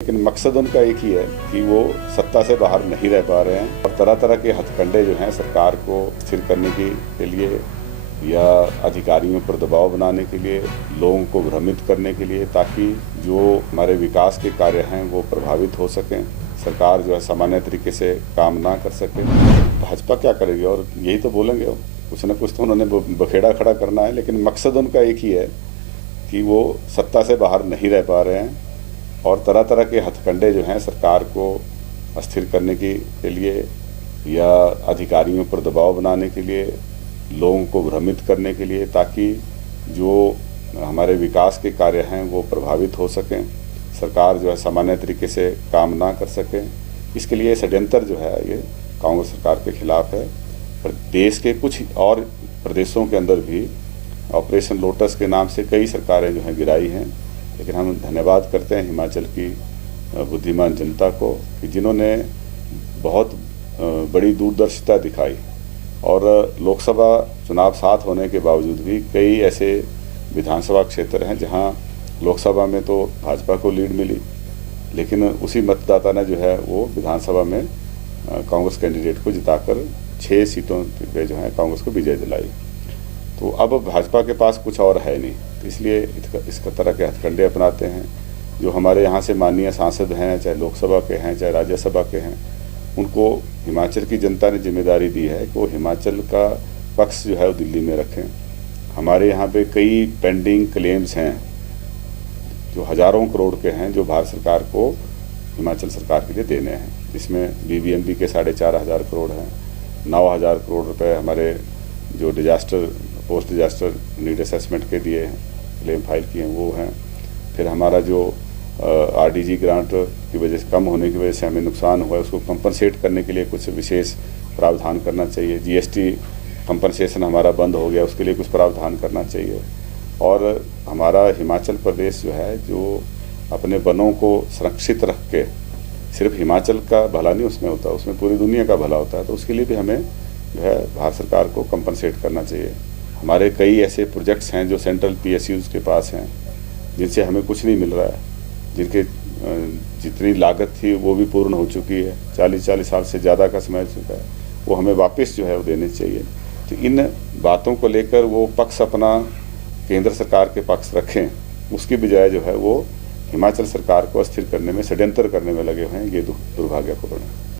लेकिन मकसद उनका एक ही है कि वो सत्ता से बाहर नहीं रह पा रहे हैं और तरह तरह के हथकंडे जो हैं सरकार को स्थिर करने के लिए या अधिकारियों पर दबाव बनाने के लिए, लोगों को भ्रमित करने के लिए, ताकि जो हमारे विकास के कार्य हैं वो प्रभावित हो सकें, सरकार जो है सामान्य तरीके से काम ना कर सके। भाजपा क्या करेगी और यही तो बोलेंगे, कुछ ना कुछ तो उन्होंने बखेड़ा खड़ा करना है। लेकिन मकसद उनका एक ही है कि वो सत्ता से बाहर नहीं रह पा रहे हैं और तरह तरह के हथकंडे जो हैं सरकार को अस्थिर करने के लिए या अधिकारियों पर दबाव बनाने के लिए, लोगों को भ्रमित करने के लिए, ताकि जो हमारे विकास के कार्य हैं वो प्रभावित हो सकें, सरकार जो है सामान्य तरीके से काम ना कर सके। इसके लिए षड्यंत्र जो है ये कांग्रेस सरकार के खिलाफ है। पर देश के कुछ और प्रदेशों के अंदर भी ऑपरेशन लोटस के नाम से कई सरकारें जो हैं गिराई हैं। लेकिन हम धन्यवाद करते हैं हिमाचल की बुद्धिमान जनता को कि जिन्होंने बहुत बड़ी दूरदर्शिता दिखाई और लोकसभा चुनाव साथ होने के बावजूद भी कई ऐसे विधानसभा क्षेत्र हैं जहां लोकसभा में तो भाजपा को लीड मिली, लेकिन उसी मतदाता ने जो है वो विधानसभा में कांग्रेस कैंडिडेट को जिताकर 6 सीटों पे जो है कांग्रेस को विजय दिलाई। तो अब भाजपा के पास कुछ और है नहीं, तो इसलिए इसका तरह के हथकंडे अपनाते हैं। जो हमारे यहाँ से माननीय सांसद हैं, चाहे लोकसभा के हैं चाहे राज्यसभा के हैं, उनको हिमाचल की जनता ने जिम्मेदारी दी है कि वो हिमाचल का पक्ष जो है वो दिल्ली में रखें। हमारे यहाँ पे कई पेंडिंग क्लेम्स हैं जो हज़ारों करोड़ के हैं, जो भारत सरकार को हिमाचल सरकार के लिए देने हैं, जिसमें बीबीएमबी के 4,500 करोड़ हैं, 9,000 करोड़ रुपए हमारे जो पोस्ट डिजास्टर नीड असेसमेंट के दिए हैं, क्लेम फाइल किए हैं वो हैं। फिर हमारा जो आरडीजी ग्रांट की वजह से कम होने की वजह से हमें नुकसान हुआ है, उसको कंपनसेट करने के लिए कुछ विशेष प्रावधान करना चाहिए। जीएसटी कंपनसेशन हमारा बंद हो गया, उसके लिए कुछ प्रावधान करना चाहिए। और हमारा हिमाचल प्रदेश जो है, जो अपने वनों को सुरक्षित रख के सिर्फ हिमाचल का भला नहीं उसमें होता, उसमें पूरी दुनिया का भला होता है, तो उसके लिए भी हमें जो है भारत सरकार को कंपनसेट करना चाहिए। हमारे कई ऐसे प्रोजेक्ट्स हैं जो सेंट्रल पीएसयूज़ के पास हैं, जिनसे हमें कुछ नहीं मिल रहा है, जिनके जितनी लागत थी वो भी पूर्ण हो चुकी है, 40 साल से ज़्यादा का समय चुका है, वो हमें वापस जो है वो देने चाहिए। तो इन बातों को लेकर वो पक्ष अपना केंद्र सरकार के पक्ष रखें, उसकी बजाय जो है वो हिमाचल सरकार को अस्थिर करने में, षड्यंत्र करने में लगे हुए हैं। ये दुर्भाग्यपूर्ण है।